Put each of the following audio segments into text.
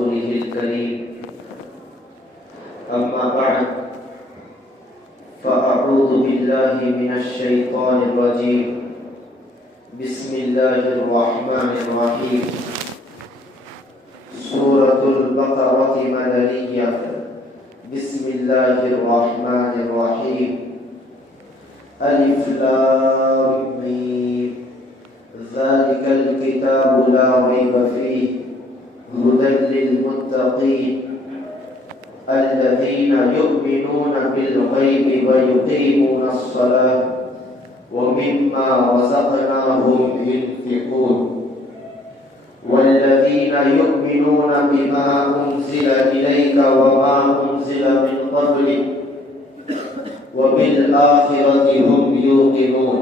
ورسوله الكريم أما بعد فأعوذ بالله من الشيطان الرجيم بسم الله الرحمن الرحيم سورة البقرة مدنية بسم الله الرحمن الرحيم ألف لام ميم ذلك الكتاب لا ريب فيه هدى للمتقين الذين يؤمنون بالغيب ويقيمون الصلاة ومما رزقناهم ينفقون والذين يؤمنون بما أنزل إليك وما أنزل من قبلك وبالآخرة هم يوقنون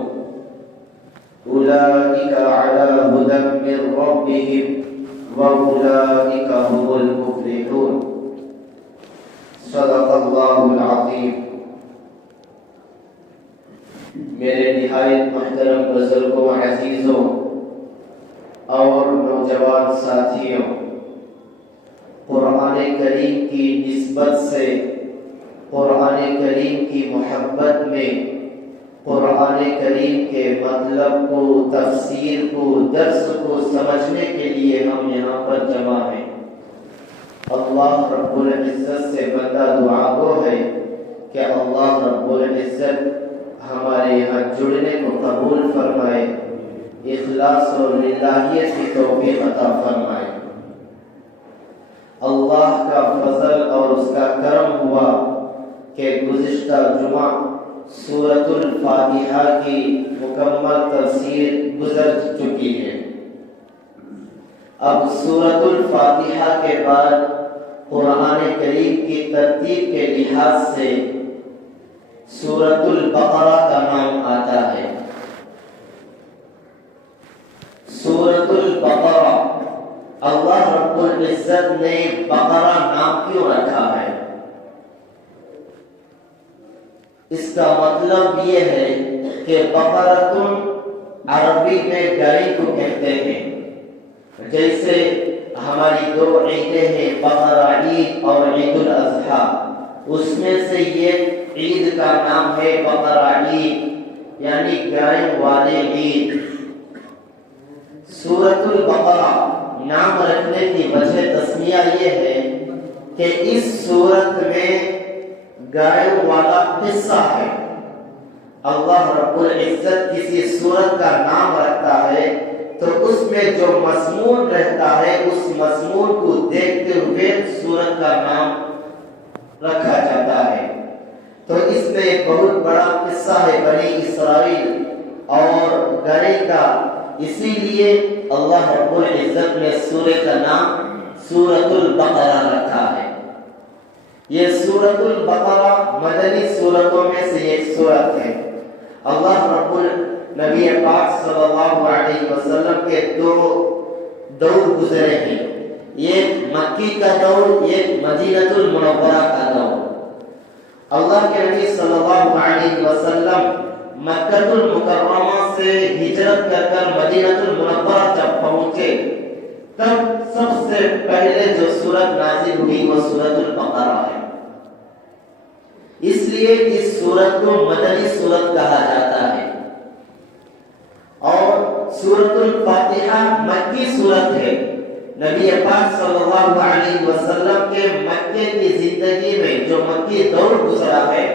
أولئك على هدى من ربهم وأولئك هم المفلحون صدق اللہ العظیم۔ میرے نہایت محترم بزرگوں، عزیزوں اور نوجوان ساتھیوں، قرآن کریم کی نسبت سے، قرآن کریم کی محبت میں، قرآن کریم کے مطلب کو، تفسیر کو، درس کو سمجھنے کے لیے ہم یہاں پر جمع ہیں۔ اللہ رب العزت سے بندہ دعا گو ہے کہ اللہ رب العزت ہمارے یہاں جڑنے کو قبول فرمائے، اخلاص اور للہیت کی توفیق عطا فرمائے۔ اللہ کا فضل اور اس کا کرم ہوا کہ گزشتہ جمعہ سورۃ الفاتحہ کی مکمل تفسیر گزر چکی ہے۔ اب سورۃ الفاتحہ کے بعد قرآن کریم کی ترتیب کے لحاظ سے سورۃ البقرہ کا نام آتا ہے۔ سورۃ البقرہ، اللہ رب العزت نے بقرہ نام کیوں رکھا ہے؟ اس کا مطلب یہ ہے کہ بقرۃ عربی میں گائے کو کہتے ہیں۔ جیسے ہماری دو عیدیں ہیں، بقرہ عید اور عید الاضحیٰ، اس میں سے یہ عید کا نام ہے بقرہ عید، یعنی گائے والے عید۔ سورۃ البقرہ نام رکھنے کی وجہ تسمیہ یہ ہے کہ اس سورت میں گائے والا قصہ ہے۔ اللہ رب العزت کسی سورت کا نام رکھتا ہے تو اس میں جو مضمون رہتا ہے، اس مضمون کو دیکھتے ہوئے سورت کا نام رکھا جاتا ہے۔ تو اس میں ایک بہت بڑا قصہ ہے بنی اسرائیل اور گائے کا، اسی لیے اللہ رب العزت نے سورت کا نام سورۃ البقرہ رکھا ہے۔ یہ سورۃ البقرہ مدنی سورتوں میں سے ایک سورت ہے۔ اللہ رب نبی پاک صلی اللہ علیہ وسلم کے دو دور گزرے ہیں، ایک مکی کا دور، ایک مدینہ المنورہ کا دور۔ اللہ کے نبی صلی اللہ علیہ وسلم مکہ المکرمہ سے ہجرت کر مدینہ المنورہ جب پہنچے تب سب سے پہلے جو سورت نازل ہوئی وہ سورۃ البقرہ ہے۔ اس لیے اس سورت کو مدنی سورت کہا جاتا ہے۔ اور سورۃ الفاتحہ مکی سورت ہے۔ نبی پاک صلی اللہ علیہ وسلم کے مکے کی زندگی میں جو مکی دور گزرا ہے،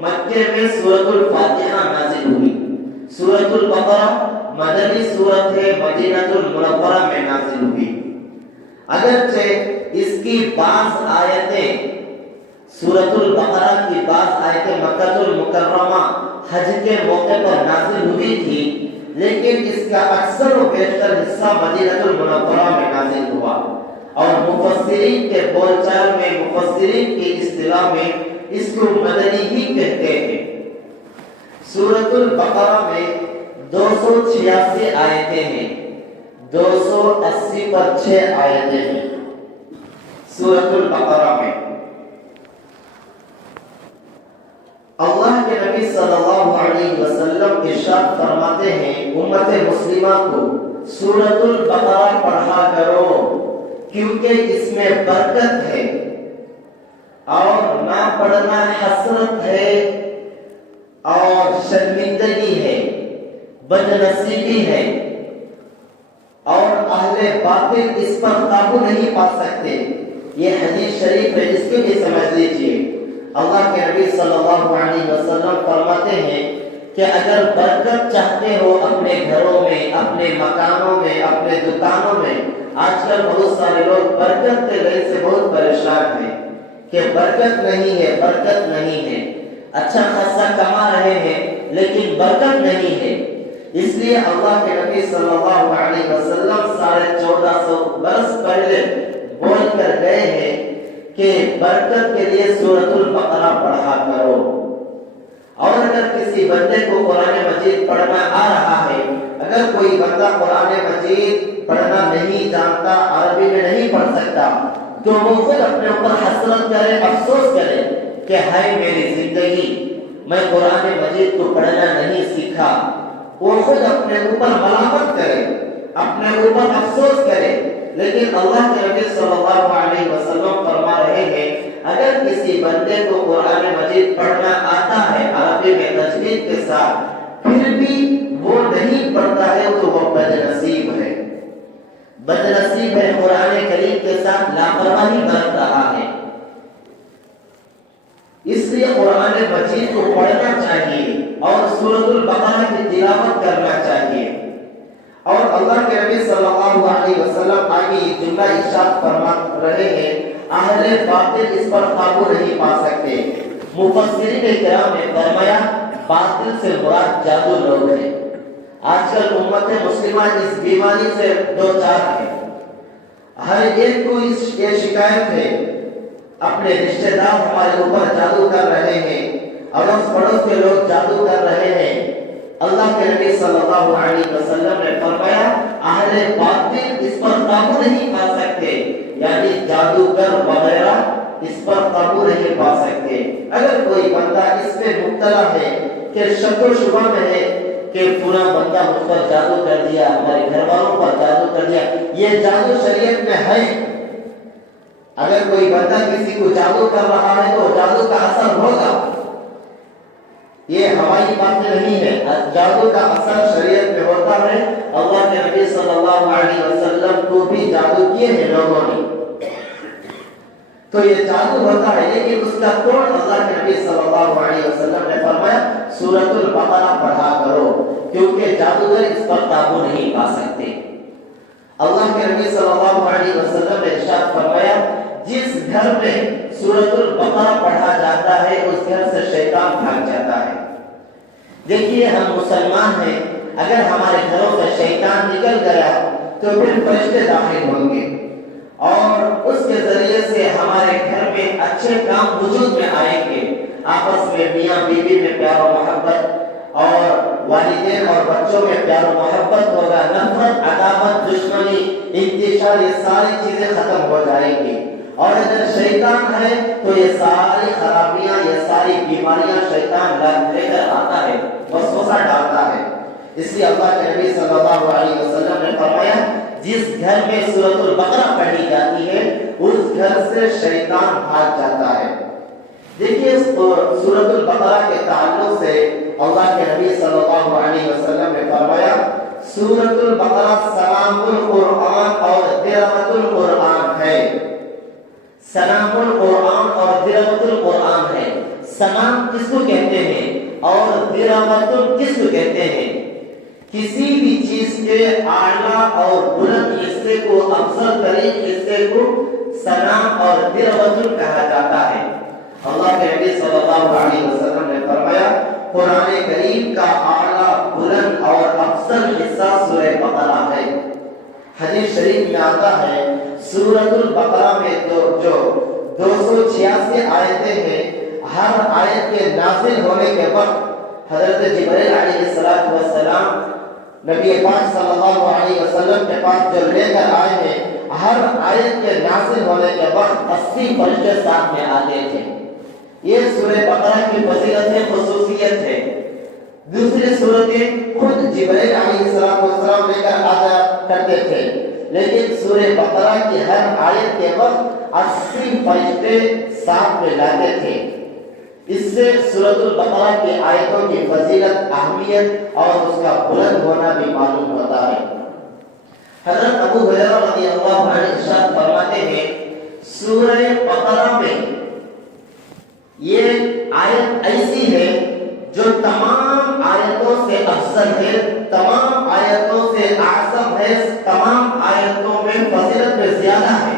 مکے میں سورۃ الفاتحہ نازل ہوئی۔ سورۃ البقرہ مدنی سورت ہے، مدینہ المنورہ میں نازل ہوئی۔ اگرچہ اس کی بعض آیتیں، سورۃ البقرہ کی بعض آیتیں مکہ المکرمہ حج کے موقع پر نازل ہوئی تھی، لیکن اس کا اکثر و بیشتر حصہ مدینہ المنورہ میں نازل ہوا۔ اور مفسرین کے بول چال میں، مفسرین کی اصطلاح میں اس کو مدنی ہی کہتے ہیں۔ سورۃ البقرہ میں 286 آیتیں ہیں، 280 پر 6 آیتیں ہیں سورۃ البقرہ میں۔ اللہ کے نبی صلی اللہ علیہ وسلم ارشاد فرماتے ہیں امت مسلمہ کو سورۃ البقرہ پڑھا کرو کیونکہ اس میں برکت ہے، اور نہ پڑھنا حسرت ہے اور شرمندگی ہے، بدنصیبی ہے، اور اہل باطل اس پر قابو نہیں پا سکتے۔ یہ حدیث شریف ہے، اس کو بھی سمجھ لیجئے۔ اللہ کے نبی صلی اللہ علیہ وسلم فرماتے ہیں کہ اگر برکت چاہتے ہو اپنے گھروں میں، اپنے مکانوں میں، اپنے دکانوں میں، آج کل بہت سارے لوگ برکت کے وجہ سے بہت پریشان ہیں کہ برکت نہیں ہے، برکت نہیں ہے، اچھا خاصا کما رہے ہیں لیکن برکت نہیں ہے۔ اس لیے اللہ کے نبی صلی اللہ علیہ وسلم 1450 برس پہلے بول کر گئے ہیں کہ برکت کے لیے سورۃ البقرہ پڑھا کرو۔ اور اگر کسی بندے کو قرآن مجید پڑھنا آ رہا ہے، اگر کوئی بندہ قرآن مجید پڑھنا نہیں جانتا، عربی میں نہیں پڑھ سکتا، تو وہ خود اپنے اوپر حسرت کرے، افسوس کرے کہ ہائے میری زندگی، میں قرآن مجید کو پڑھنا نہیں سیکھا۔ وہ خود اپنے اوپر ملامت کرے، اپنے اوپر افسوس کرے۔ لیکن اللہ کے نبی صلی اللہ علیہ وسلم فرما رہے ہیں اگر کسی بندے کو قرآن مجید پڑھنا آتا ہے عربی میں تجوید کے ساتھ، پھر بھی وہ نہیں پڑھتا ہے تو وہ بدنصیب ہے، بدنصیب ہے، قرآن کریم کے ساتھ لاپرواہی برت رہا ہے۔ اس لیے قرآن مجید کو پڑھنا چاہیے اور سورۃ البقرہ کی تلاوت کرنا چاہیے۔ اور اللہ کے نبی صلی اللہ علیہ وسلم آگے یہ جملہ ارشاد فرما رہے ہیں اہل باطل اس پر قابو نہیں پا سکتے۔ مفسرین کرام نے فرمایا باطل سے مراد جادو لوگ ہیں۔ آج کل امت مسلمہ اس بیماری سے دوچار ہے، ہر ایک کو یہ شکایت ہے اپنے رشتہ دار ہمارے اوپر جادو کر رہے ہیں، اڑوس پڑوس کے لوگ جادو کر رہے ہیں۔ اللہ کے نبی صلی اللہ علیہ وسلم نے فرمایا اہل باطل اس پر قابو نہیں پا سکتے، یعنی جادوگر وغیرہ اس پر قابو نہیں پا سکتے۔ اگر کوئی بندہ اس میں مبتلا ہے کہ شک و شبہ میں ہے کہ پورا بندہ مجھ پر جادو کر دیا، ہمارے گھر والوں پر جادو کر دیا، یہ جادو شریعت میں ہے۔ اگر کوئی بندہ کسی کو جادو کر رہا ہے تو جادو کا اثر ہوگا، یہ ہماری باتیں نہیں ہے، جادو کا اثر شریعت میں ہوتا ہے۔ اللہ کے نبی صلی اللہ علیہ وسلم کو بھی جادو کیے ہیں لوگوں نے، تو یہ جادو ہوتا ہے، لیکن اس کا توڑ اللہ کے نبی صلی اللہ علیہ وسلم نے فرمایا سورۃ البقرہ پڑھا کرو، کیونکہ جادوگر اس پر قابو نہیں پا سکتے۔ اللہ کے نبی صلی اللہ علیہ وسلم نے ارشاد فرمایا جس گھر میں سورۃ البقرہ پڑھا جاتا ہے اس گھر سے شیطان بھاگ جاتا ہے۔ دیکھیے ہم مسلمان ہیں، اگر ہمارے گھروں سے شیطان نکل گیا تو پھر فرشتے داخل ہوں گے اور اس کے ذریعے سے ہمارے گھر میں اچھے کام وجود میں آئیں گے، آپس میں میاں بیوی میں پیار و محبت، اور والدین اور بچوں میں پیار و محبت ہوگا، نفرت، عداوت، دشمنی، انتشار، یہ ساری چیزیں ختم ہو جائیں گی۔ اور اگر شیطان ہے تو یہ ساری خرابیاں، یہ ساری بیماریاں شیطان لے کر آتا ہے، وسوسہ ڈالتا ہے۔ اس لیے اللہ کے نبی صلی اللہ علیہ وسلم نے فرمایا جس گھر میں سورۃ البقرہ پڑھی جاتی ہے اس گھر سے شیطان بھاگ جاتا ہے۔ دیکھیے سورۃ البقرہ کے تعلق سے اللہ کے نبی صلی اللہ علیہ وسلم نے فرمایا سورۃ البقرہ سلام القرآن اور درۃ القرآن ہے۔ سلام القرآن اور درۃ القرآن ہے۔ سلام کس کو کہتے ہیں اور درۃ کس کو کہتے ہیں؟ کسی بھی چیز کے اعلیٰ اور بلند حصے کو، افضل ترین حصے کو سلام اور درۃ کہا جاتا ہے۔ اللہ کے نبی صلی اللہ علیہ وسلم نے فرمایا قرآن کریم کا اعلیٰ، بلند اور افضل حصہ سورہ بقرہ ہے۔ حدیث شریف میں آتا ہے سورۃ البقرہ میں جو 286 آیتیں ہیں، ہر آیت کے نازل ہونے کے وقت حضرت جبرائیل علیہ السلام نبی پاک صلی اللہ علیہ وسلم کے پاس جو لے کر آئے ہیں، ہر آیت کے نازل ہونے کے وقت 80 فرشتے ساتھ میں آتے تھے۔ یہ سورہ بقرہ کی فضیلت ہے، خصوصیت ہے۔ دوسری سورتیں خود جبرائیل علیہ السلام لے کر آیا کرتے تھے، لیکن سورہ بقرہ کی ہر آیت کے وقت 80 فرشتے ساتھ میں لاتے تھے۔ اس سے سورۃ البقرہ کی آیتوں کی فضیلت، اہمیت اور اس کا بلند ہونا بھی معلوم ہوتا ہے۔ حضرت ابو ہریرہ رضی اللہ عنہ ارشاد فرماتے ہیں سورہ بقرہ میں یہ آیت ایسی ہے جو تمام آیتوں سے افضل ہے، تمام آیتوں سے اعظم ہے، تمام آیتوں میں فضیلت میں زیادہ ہے۔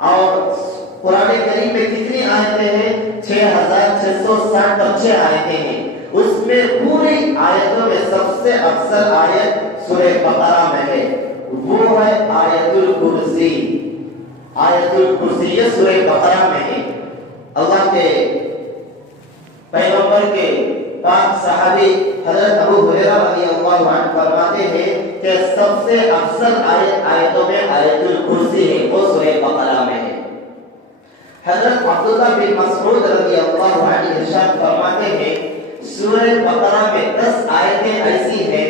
اور قرآن کریم میں کتنی آیتیں ہیں؟ 6666 آیتیں ہیں۔ اس میں پوری آیتوں میں سب سے افضل آیت سورہ بقرہ میں ہے، وہ ہے آیت الکرسی۔ آیت الکرسی یہ سورہ بقرہ میں ہے۔ اللہ کے پیغمبر کے پاک صحابی حضرت ابو ہریرہ رضی اللہ عنہ فرماتے ہیں کہ سب سے افضل آیتوں میں آیت الکرسی ہے، وہ سورہ بقرہ میں ہے۔ حضرت عبداللہ بن مسعود رضی اللہ عنہ ارشاد فرماتے ہیں سورہ بقرہ میں 10 آیتیں ایسی ہیں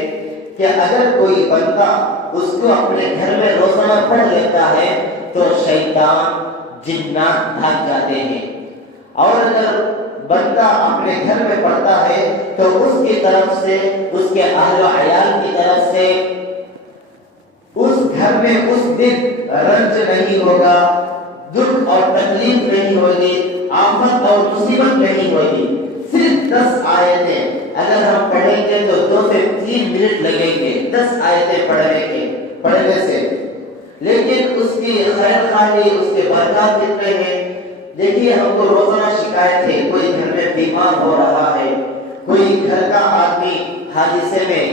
کہ اگر کوئی بندہ اس کو اپنے گھر میں روزانہ پڑھ لیتا ہے تو شیطان، جنات بھاگ جاتے ہیں، اور اگر بندہ اپنے گھر میں پڑھتا ہے تو اس کی طرف سے، اس کے اہل و عیال کی طرف سے اس گھر میں اس دن رنج نہیں ہوگا، دکھ اور تکلیف نہیں ہوگی، آفت اور مصیبت نہیں ہوگی۔ صرف 10 آیتیں اگر ہم پڑھیں گے تو 2 سے 3 منٹ لگیں گے 10 آیتیں پڑھنے سے، لیکن اس کی خیر خواہی، اس کے برکات کتنے ہیں۔ دیکھیے ہم کو روزانہ شکایت ہے، کوئی گھر میں بیمار ہو رہا ہے، کوئی گھر کا آدمی حادثے میں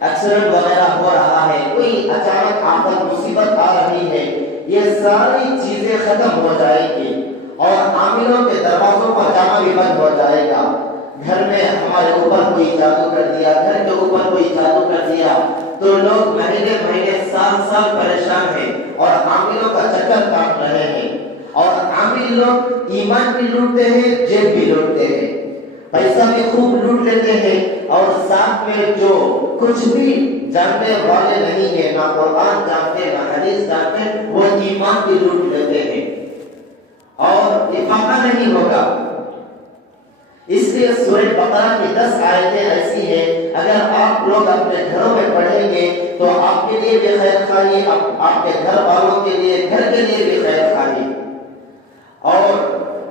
ایکسیڈنٹ وغیرہ ہو رہا ہے، کوئی اچانک آفت مصیبت آ رہی ہے، یہ ساری چیزیں ختم ہو جائے گی اور عاملوں کے دروازوں پر جانا بھی بند ہو جائے گا۔ گھر میں ہمارے اوپر کوئی جادو کر دیا، گھر کے اوپر کوئی جادو کر دیا، تو لوگ مہینے مہینے سال پریشان ہیں اور عاملوں کا چکر کاٹ رہے ہیں، اور عامل لوگ ایمان بھی لوٹتے ہیں، جیب بھی لوٹتے ہیں، پیسہ بھی خوب لوٹ لیتے ہیں، اور ساتھ میں جو کچھ بھی جاننے والے نہیں ہیں، نہ قرآن جانتے نہ حدیث جانتے، وہ ایمان بھی لوٹ لیتے ہیں اور افاقہ نہیں ہوگا۔ اس لیے سورہ بقرہ کی 10 آیتیں ایسی ہیں، اگر آپ لوگ اپنے گھروں میں پڑھیں گے تو آپ کے لیے بھی خیر خواہی، آپ کے گھر والوں کے لیے، گھر کے لیے بھی خیر خواہی۔ اور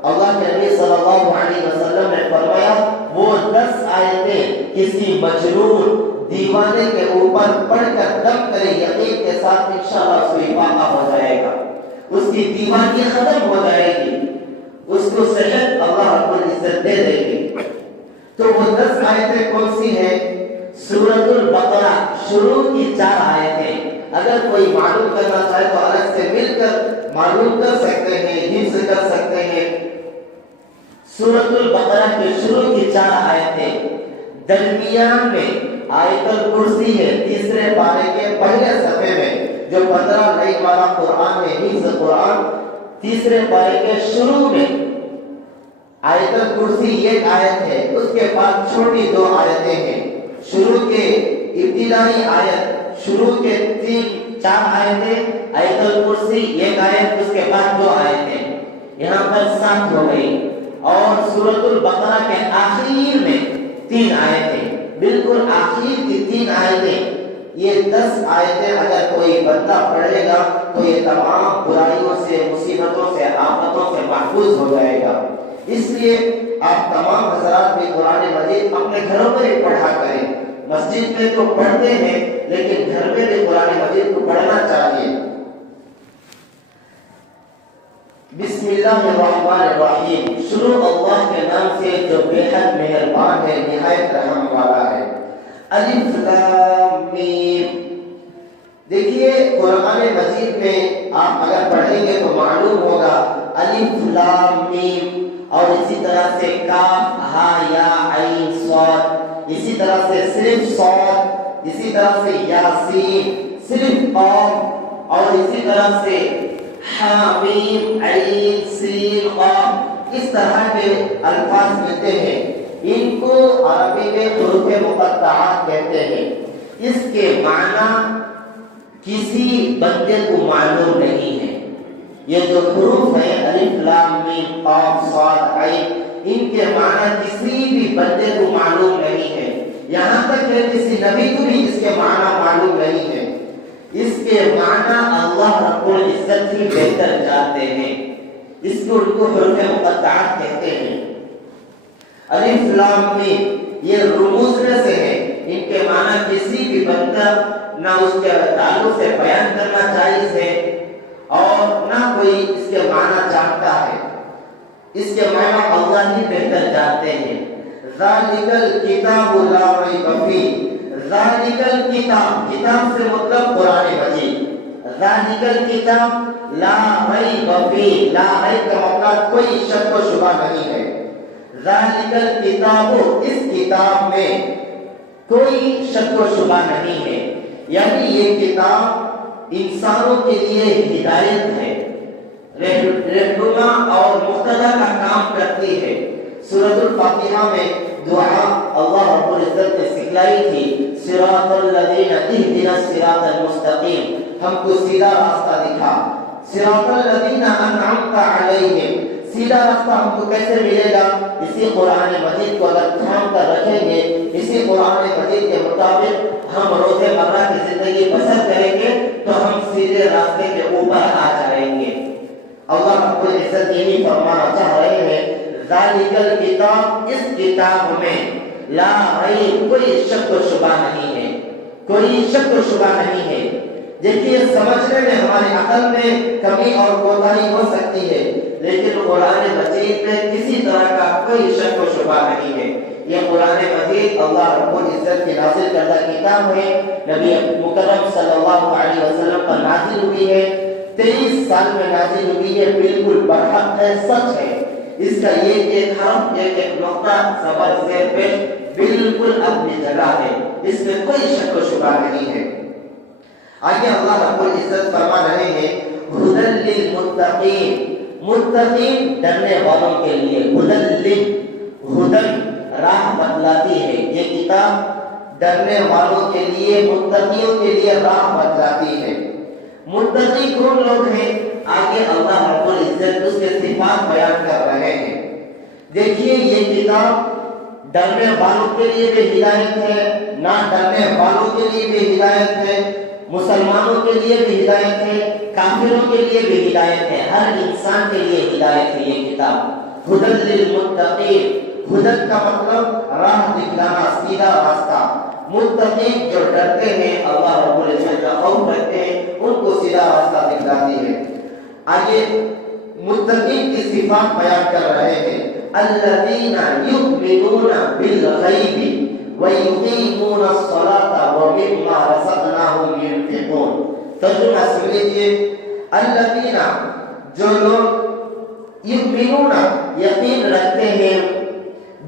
اللہ کے نبی صلی اللہ علیہ وسلم نے فرمایا وہ 10 آیتیں کسی مجرور دیوانے کے اوپر پڑھ کر دم کرے، یقین کے ساتھ انشاءاللہ اس کو افاقہ ہو جائے گا، اس کی دیوانی ختم ہو جائے گی، اس کو صحت اللہ رب العزت دے دے گی۔ تو وہ 10 آیتیں کون سی ہیں؟ سورۃ البقرہ شروع کی 4 آیتیں، اگر کوئی معلوم کرنا چاہے تو الگ سے مل کر معلوم کر سکتے ہیں، حفظ کر سکتے ہیں۔ سورۃ البقرہ کے شروع کی 4 آیتیں، درمیان میں آیت الکرسی ہے، تیسرے پارے کے پہلے صفحے میں جو 15 لائن والا قرآن ہے، حفظ قرآن، تیسرے پارے کے شروع میں آیت الکرسی ایک آیت ہے، اس کے بعد چھوٹی 2 آیتیں ہیں۔ شروع کے ابتدائی آیت، شروع کے 4 آیتیں، آیت الکرسی ایک آیت، اس کے بعد 2 آیتیں، یہاں پر 7 ہو گئی۔ اور سورۃ البقرہ کے آخر میں 3 آیتیں، بالکل آخر کی 3 آیتیں، یہ 10 آیتیں اگر کوئی بندہ پڑھے گا تو یہ تمام برائیوں سے، مصیبتوں سے، آفتوں سے محفوظ ہو جائے گا۔ اس لیے آپ تمام حضرات بھی قرآن مجید اپنے گھروں میں بھی پڑھا کریں۔ مسجد میں تو پڑھتے ہیں لیکن گھر میں بھی قرآن مجید کو پڑھنا چاہیے۔ بسم اللہ الرحمن الرحیم، شروع اللہ کے نام سے جو بے حد مہربان ہے، نہایت رحم والا ہے۔ الف لام میم، دیکھیے قرآن مجید میں آپ اگر پڑھیں گے تو معلوم ہوگا الف لام میم، اور اسی طرح سے کاف ہا یا عین صاد، اسی طرح سے صرف صاد، اسی طرح سے یاسین صرف قاف، اور اسی طرح سے حامیم عین سین قاف، اس طرح کے الفاظ ملتے ہیں۔ ان کو عربی میں حروف مقطعات کہتے ہیں۔ اس کے معنی کسی بندے کو معلوم نہیں ہے۔ یہ جو حروف ہیں الف لام میم قاف صاد عین، ان کے معنی کسی بھی بندے کو معلوم نہیں ہے، یہاں تک کہ کسی نبی کو بھی اس کے معنی معلوم نہیں ہے۔ اس کے معنی اللہ رب العزت ہی بہتر جانتے ہیں، اس کو ان کو حروف مقطعات کہتے ہیں۔ الف لام میم یہ رموز میں سے ہے، ان کے معنی کسی بھی بندہ نہ اس کے تعلق سے بیان کرنا جائز ہے اور نہ کوئی اس کے معنی جانتا ہے، اس کے معنی اللہ ہی بہتر جانتے ہیں۔ ذالک الکتاب لا ریب فیہ، ذالک الکتاب، کتاب سے مطلب قرآن مجید، ذالک الکتاب لا ریب فیہ، لا ریب کا مطلب کوئی شک و شبہ نہیں ہے۔ ذالک الکتاب، اس کتاب میں کوئی شک و شبہ نہیں ہے، یعنی یہ کتاب انسانوں کے لیے ہدایت ہے، رہنما اور مقتدی کا کام کرتی ہے۔ سورۃ الفاتحہ میں دعا اللہ رب العزت نے سکھلائی تھی، صراط الذین اہدنا الصراط المستقیم، ہم کو سیدھا راستہ دکھا، صراط الذین انعمت علیہم، سیدھا راستہ ہم کو کیسے ملے گا؟ اسی قرآن مجید کو اگر تھام کر رکھیں گے، اسی قرآن مجید کے مطابق ہم روز مرہ کی زندگی بسر کریں گے تو ہم سیدھے راستے کے اوپر آ جائیں گے۔ اللہ رب العزت یہی فرمانا چاہ رہے ہیں، ذالک الکتاب، اس کتاب میں لا ریب، کوئی شک و شبہ نہیں ہے، کوئی شک و شبہ نہیں ہے۔ دیکھیے سمجھنے میں ہماری عقل میں کمی اور کوتاہی ہو سکتی ہے، لیکن قرآن مجید میں کسی طرح کا کوئی شک و شبہ نہیں ہے۔ یہ قرآن مجید اللہ رب العزت کی نازل کردہ کتاب ہے، نبی مکرم صلی اللہ علیہ وسلم پر نازل ہوئی ہے، 23 سال میں نازل ہوئی ہے، بالکل برحق ہے، سچ ہے۔ اس کا ایک حرف، ایک نقطہ زبر زیر پیش بالکل اپنی جگہ ہے، اس میں کوئی شک و شبہ نہیں ہے۔ آگے اللہ رب العزت فرما رہے ہیں، ہدی للمتقین، متقین ڈرنے والوں کے لیے، ہدن راہ بتلاتی ہے، یہ کتاب ڈرنے والوں کے لیے، متقیوں کے لیے راہ بتلاتی ہے۔ متقی کون لوگ ہیں؟ آگے اللہ رب العزت اس کے صفات بیان کر رہے ہیں۔ دیکھیے یہ کتاب ڈرنے والوں کے لیے بھی ہدایت ہے، نہ ڈرنے والوں کے لیے بھی ہدایت ہے، مسلمانوں کے لیے بھی ہدایت ہے، کافروں کے لیے بھی ہدایت ہے، ہر انسان کے لیے ہدایت ہے یہ کتاب۔ ہدی للمتقین، ہدی کا مطلب راہ دکھلانا، سیدھا راستہ۔ متقین جو ڈرتے ہیں، اللہ رب العزت کا خوف رکھتے ہیں، ان کو سیدھا راستہ دکھلاتی ہے۔ آگے متقین کی صفات بیان کر رہے ہیں، الذین یؤمنون بالغیب وَيُقِيمُونَ الصَّلَاةَ وَمِمَّا رَزَقْنَاهُمْ يُنْفِقُونَ۔ ترجمہ سن لیجیے، الذین، جو لوگ یؤمنون یقین رکھتے ہیں،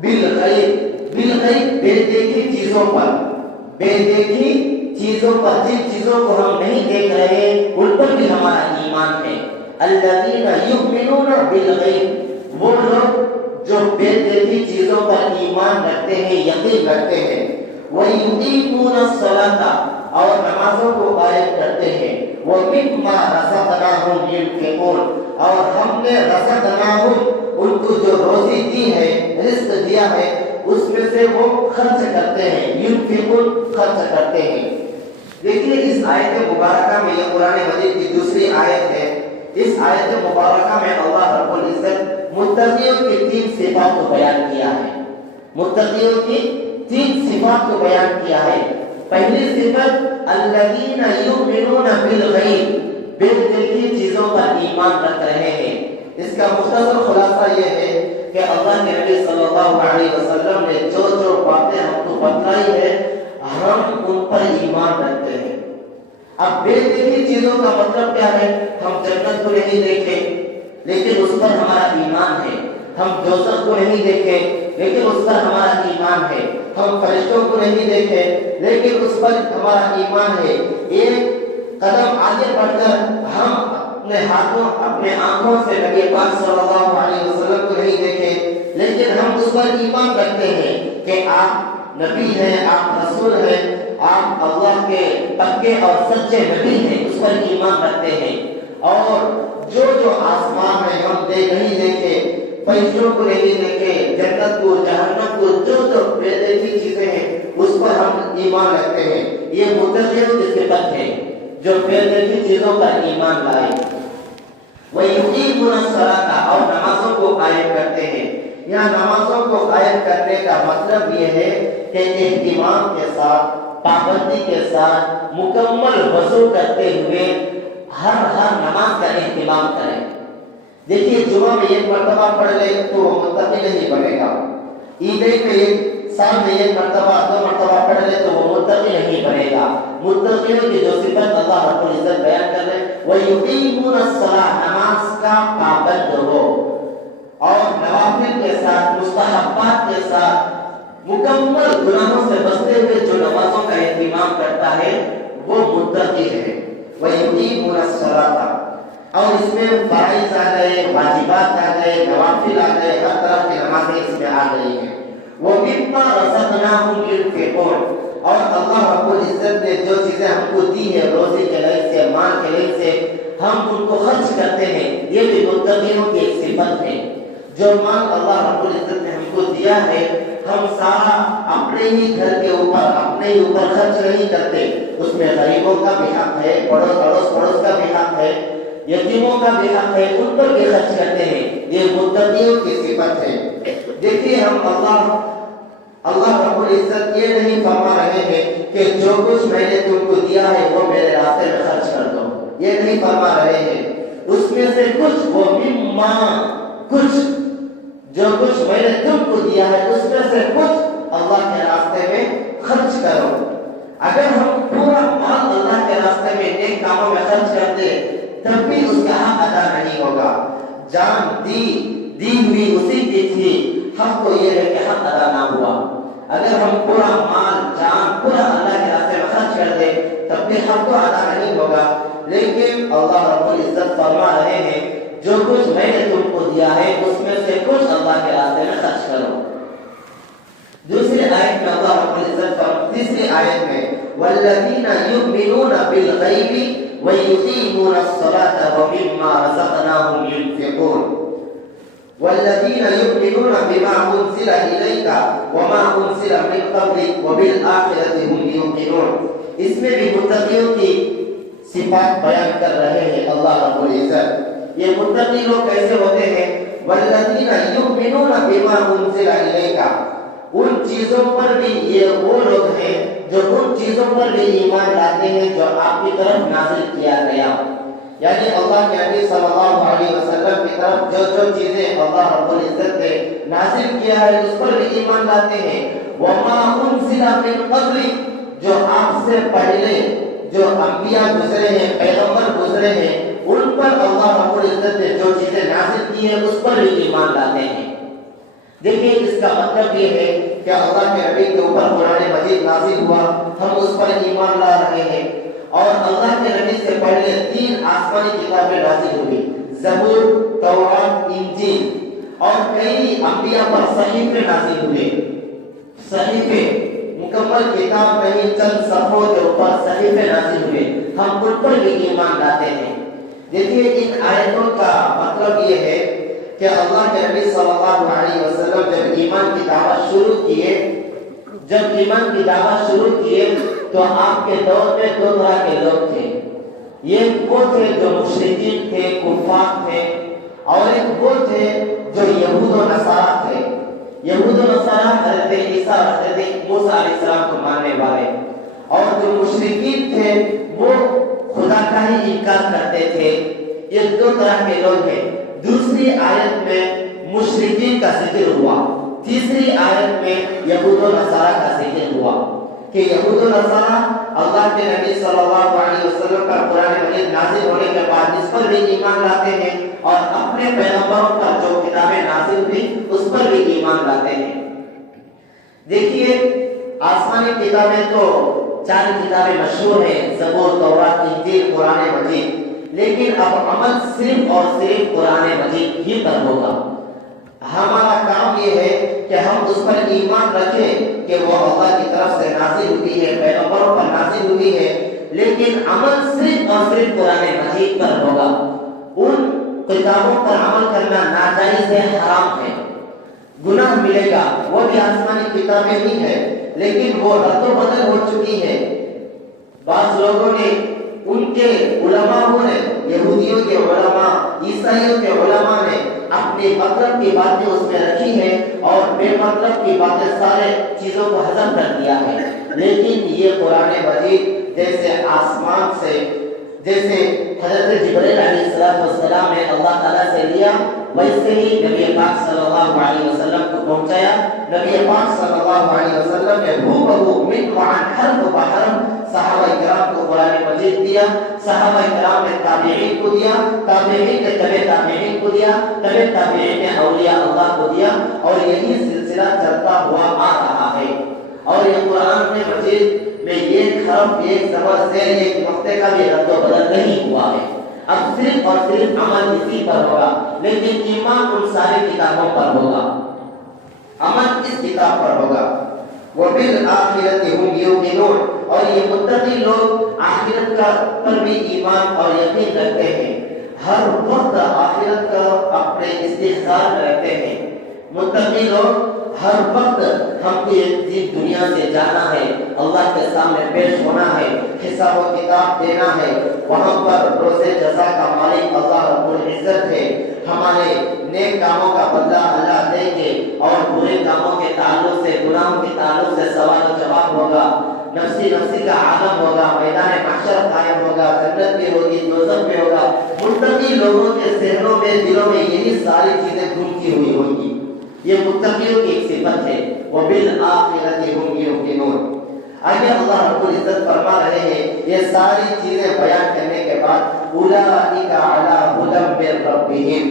بالغیب، بالغیب بے دیکھی چیزوں پر، بے دیکھی چیزوں پر، جن چیزوں کو ہم نہیں دیکھ رہے ان پر بھی ہمارا ایمان ہے۔ الذین یؤمنون بالغیب، وہ لوگ جو بے دیکھی چیزوں پر ایمان رکھتے ہیں، یقین رکھتے ہیں۔ وَيُقِيمُونَ الصَّلَاةَ، اور نمازوں کو قائم کرتے ہیں۔ وَمِمَّا رَزَقْنَاهُمْ يُنْفِقُونَ، اور ہم نے رزقناہم، ان کو جو روزی دی ہے، رزق دیا ہے، اس میں سے وہ خرچ کرتے ہیں، ينفقون، خرچ کرتے ہیں۔ دیکھیے اس آیت مبارکہ میں، یہ قرآن مجید کی دوسری آیت ہے، اس آیت مبارکہ میں اللہ رب العزت متقیوں کی 3 صفات کو بیان کیا ہے، متقیوں کی 3 صفات کو بیان کیا ہے۔ پہلی صفت الذین یؤمنون بالغیب، بے دیکھی چیزوں پر ایمان رکھ رہے ہیں۔ اس کا مختصر خلاصہ یہ ہے کہ اللہ کے نبی صلی اللہ علیہ وسلم نے جو جو باتیں ہم کو بتلائی ہے، ہم ان پر ایمان رکھتے ہیں۔ اب بے دیکھی چیزوں کا مطلب کیا ہے؟ ہم جنت کو نہیں دیکھے لیکن اس پر ہمارا ایمان ہے، ہم دوزخ کو نہیں دیکھے لیکن اس پر ہمارا ایمان ہے، ہم فرشتوں کو نہیں دیکھے لیکن اس پر ہمارا ایمان ہے۔ ایک قدم آگے بڑھ کر ہم اپنے ہاتھوں، اپنے آنکھوں سے نبی پاک صلی اللہ علیہ وسلم کو نہیں دیکھے لیکن ہم اس پر ایمان رکھتے ہیں کہ آپ نبی ہیں، آپ رسول ہیں، آپ اللہ کے پکے اور سچے نبی ہیں اس پر ایمان رکھتے ہیں، اور جو آسمان میں ہم نہیں دیکھے، فرشتوں کو نہیں دیکھے، جنت کو جہنم کو، جو بے دیکھی چیزیں ہیں اس پر ہم ایمان رکھتے ہیں، یہ متقیوں کی صفت ہے جو بے دیکھی چیزوں پر ایمان لائے۔ وَيُقِيمُونَ الصَّلَاةَ اور نمازوں کو قائم کرتے ہیں۔ یہاں نمازوں کو قائم کرنے کا مطلب یہ ہے کہ اہتمام کے ساتھ، پابندی کے ساتھ، مکمل وضو کرتے ہوئے ہر نماز کا اہتمام کریں۔ دیکھیے جمعہ میں ایک مرتبہ پڑھ لے تو وہ متقی نہیں بنے گا، عیدین میں ایک سال میں ایک مرتبہ 2 مرتبہ پڑھ لے تو وہ متقی نہیں بنے گا۔ متقیوں کی جو صفت اللہ رب العزت بیان کر رہے ہیں، وَيُقِيمُونَ الصَّلَاةَ نماز کا پابند ہو، اور نوافل کے ساتھ، مستحبات کے ساتھ، مکمل گناہوں سے بچتے ہوئے جو نمازوں کا اہتمام کرتا ہے وہ متقی ہے۔ وَيُقِيمُونَ الصَّلَاةَ اور اس میں فرائض آ گئے، واجبات آ گئے، نوافل آ گئے، ہر طرح کی نمازیں اس میں آ گئی ہیں۔ وَمِمَّا رَزَقْنَاهُمْ يُنْفِقُونَ اور اللہ رب العزت نے جو چیزیں ہم کو دی ہے، روزی کے لحاظ سے، مال کے لحاظ سے، ہم ان کو خرچ کرتے ہیں، یہ بھی متقیوں کی ایک صفت ہے۔ جو مال اللہ رب العزت نے ہم کو دیا ہے، ہم سارا اپنے ہی گھر کے اوپر، اپنے ہی اوپر خرچ نہیں کرتے، اس میں غریبوں کا بھی حق ہے، اڑوس پڑوس کا بھی حق ہے، یتیموں کا بھی حق ہے، ان پر بھی خرچ کرتے ہیں، یہ متقیوں کی صفت ہے۔ دیکھیے ہم اللہ رب العزت یہ نہیں فرما رہے ہیں کہ جو کچھ میں نے تم کو دیا ہے وہ میرے راستے میں خرچ کر دو، یہ نہیں فرما رہے ہیں۔ اس میں سے کچھ، وہ مما کچھ، جو کچھ میں نے تم کو دیا ہے اس میں سے کچھ اللہ کے راستے میں خرچ کرو۔ اگر ہم پورا مال اللہ کے راستے میں نیک کاموں میں خرچ کرتے تب بھی اس کا حق ادا نہیں ہوگا۔ جان دی ہوئی اسی کی تھی، حق تو یہ ہے کہ حق ادا نہ ہوا۔ اگر ہم پورا مال، جان پورا اللہ کے راستے میں خرچ کر دیں تب بھی حق تو ادا نہیں ہوگا۔ لیکن اللہ رب العزت فرما رہے ہیں جو کچھ میں نے تم کو دیا ہے اس میں سے کچھ اللہ کے راستے میں خرچ کرو۔ دوسری آیت میں اللہ رب العزت تیسری آیت میں والذین یؤمنون بالغیب ویقیمون الصلاة ومما رزقناهم ينفقون۔ والذین یؤمنون بما انزل الیک وما انزل من قبلک وبالآخرۃ هم یوقنون۔ اس میں بھی متقیوں کی صفات بیان کر رہے ہیں اللہ رب العزت۔ یہ متقی لوگ کیسے ہوتے ہیں؟ والذین یؤمنون بما انزل الیک، ان چیزوں پر بھی، یہ وہ لوگ ہیں جو ان چیزوں پر بھی ایمان لاتے ہیں جو آپ کی طرف نازل کیا گیا، یعنی اللہ کے نبی صلی اللہ علیہ وسلم کی طرف جو چیزیں اللہ رب العزت نے نازل کیا ہے اس پر بھی ایمان لاتے ہیں۔ وما انزل من قبل، جو آپ سے پہلے جو انبیاء گزرے ہیں، پیغمبر گزرے ہیں، ان پر اللہ رب العزت نے جو چیزیں نازل کی ہیں اس پر بھی ایمان لاتے ہیں۔ دیکھیے اس کا مطلب یہ ہے کہ اللہ کے نبی کے اوپر قرآن مجید نازل ہوا، ہم اس پر ایمان لا رہے ہیں، اور اللہ کے نبی سے پہلے 3 آسمانی کتابیں نازل ہوئی، زبور، تورات، انجیل، اور کئی انبیاء پر صحیفے نازل ہوئے۔ صحیفے مکمل کتاب نہیں، چند صفحوں کے اوپر صحیفے نازل ہوئے، ہم ان پر بھی ایمان لاتے ہیں۔ دیکھیے ان آیتوں کا مطلب یہ ہے کہ اللہ کے نبی صلی اللہ علیہ وسلم جب ایمان کی دعوت شروع کیے تو آپ کے دور میں 2 طرح کے لوگ تھے۔ ایک وہ تھے جو مشرکین تھے، کفار تھے، اور ایک وہ تھے جو یہود و نصارہ تھے۔ یہود و نصارہ حضرت عیسیٰ اور حضرت موسیٰ علیہ السلام کو ماننے والے، اور جو مشرکین تھے وہ خدا کا ہی انکار کرتے تھے۔ یہ 2 طرح کے لوگ ہیں۔ دوسری آیت میں مشرکین کا ذکر ہوا، تیسری آیت میں یہود و نصارہ کا ذکر ہوا کہ یہود و نصارہ اللہ کے نبی صلی اللہ علیہ وسلم کا قرآن مجید نازل ہونے کے بعد اس پر بھی ایمان لاتے ہیں، اور اپنے پیغمبروں پر جو کتابیں نازل ہوئی اس پر بھی ایمان لاتے ہیں۔ دیکھیے آسمانی کتابیں تو 4 کتابیں مشہور ہیں، زبور، تورات، انجیل، قرآن مجید، لیکن اب عمل صرف اور صرف قرآن مجید ہی پر ہوگا۔ ہمارا کام یہ ہے کہ ہم اس پر ایمان رکھیں کہ وہ اللہ کی طرف سے نازل ہوئی ہے، پیغمبروں پر نازل ہوئی ہے، لیکن عمل صرف اور صرف قرآن مجید پر ہوگا۔ ان کتابوں پر عمل کرنا ناجائز ہے، حرام ہے، گناہ ملے گا۔ وہ بھی آسمانی کتابیں ہی ہیں لیکن وہ رد و بدل ہو چکی ہے۔ بعض لوگوں نے، ان کے علماء نے، یہودیوں کے علماء، عیسائیوں کے علماء نے اپنی مطلب کی باتیں اس میں رکھی ہیں اور بے مطلب کی باتیں سارے چیزوں کو ہضم کر دیا ہے۔ لیکن یہ قرآن مجید جیسے آسمان سے، جیسے حضرت جبرائیل علیہ السلام نے اللہ تعالیٰ سے لیا، ویسے ہی نبی پاک صلی اللہ علیہ وسلم کو پہنچایا۔ نبی پاک صلی اللہ علیہ وسلم نے ہو من وعن حرف بحرم صحابہ کرام کو قرآن مجید دیا، صحابہ کرام نے تابعین کو دیا، تابعین نے تبع تابعین کو دیا، تبع تابعین نے اولیاء اللہ کو دیا، اور یہی سلسلہ چلتا ہوا آ رہا ہے۔ اور یہ قرآن مجید میں ایک حرف، ایک زبر، زیر، ایک نقطے کا بھی رد و بدل نہیں ہوا ہے۔ اب صرف اور صرف عمل اسی پر ہوگا، لیکن ایمان ان ساری کتابوں پر ہوگا، عمل اس کتاب پر ہوگا۔ وَبِالْآخِرَةِ هُمْ يُوقِنُونَ، اور یہ متقی لوگ آخرت کا پر بھی ایمان اور یقین رکھتے ہیں، ہر وقت آخرت کا اپنے استحضار رکھتے ہیں۔ متقی لوگ ہر وقت ہم کو یہ دنیا سے جانا ہے، اللہ کے سامنے پیش ہونا ہے، حساب و کتاب دینا ہے، وہاں پر روز جزا کا مالک اللہ رب العزت ہے، ہمارے نیک کاموں کا بدلہ اللہ دیں گے، اور برے کاموں کے تعلق سے، گناہوں کے تعلق سے سوال و جواب ہوگا، نفسی کا عالم ہوگا، میدان محشر قائم ہوگا، جنت بھی ہوگی، دوزخ بھی ہوگا۔ متقی لوگوں کے ذہنوں میں، دلوں میں یہی ساری چیزیں گھومتی ہوئی ہوگی۔ یہ متقیوں کی ایک صفت ہے، وَبِالْآخِرَةِ هُمْ يُوقِنُونَ۔ آگے اللہ رب العزت فرما رہے ہیں، یہ ساری چیزیں بیان کرنے کے بعد أُولَٰئِكَ عَلَىٰ هُدًى مِّن رَّبِّهِمْ،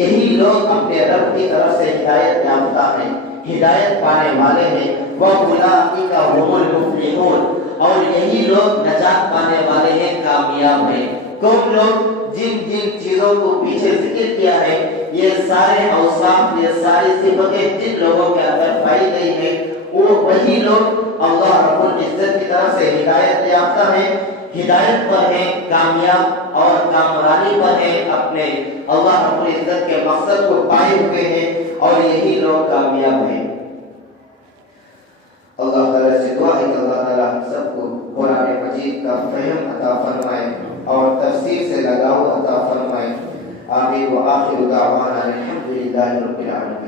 یہی لوگ اپنے رب کی طرف سے ہدایت یافتہ ہیں، ہدایت پانے والے ہیں۔ وَأُولَٰئِكَ هُمُ الْمُفْلِحُونَ، اور یہی لوگ نجات پانے والے ہیں، کامیاب ہیں۔ کون لوگ؟ جن چیزوں کو پیچھے ذکر کیا ہے، یہ سارے اوصاف، یہ ساری صفتیں جن لوگوں کے اندر پائی گئی ہیں، وہ وہی لوگ اللہ رب العزت کی طرف سے ہدایت یافتہ ہیں، ہدایت پر ہیں، کامیاب اور کامرانی پر ہیں، اپنے اللہ رب العزت کے مقصد کو پائے ہوئے ہیں، اور یہی لوگ کامیاب ہیں۔ اللہ تعالیٰ سے دعا ہے کہ اللہ تعالیٰ ہم سب کو قرآن مجید کا فہم عطا فرمائے اور تفسیر سے لگاؤ عطا فرمائے۔ آمین۔ وآخر دعوانا الحمد للہ رب العالمین۔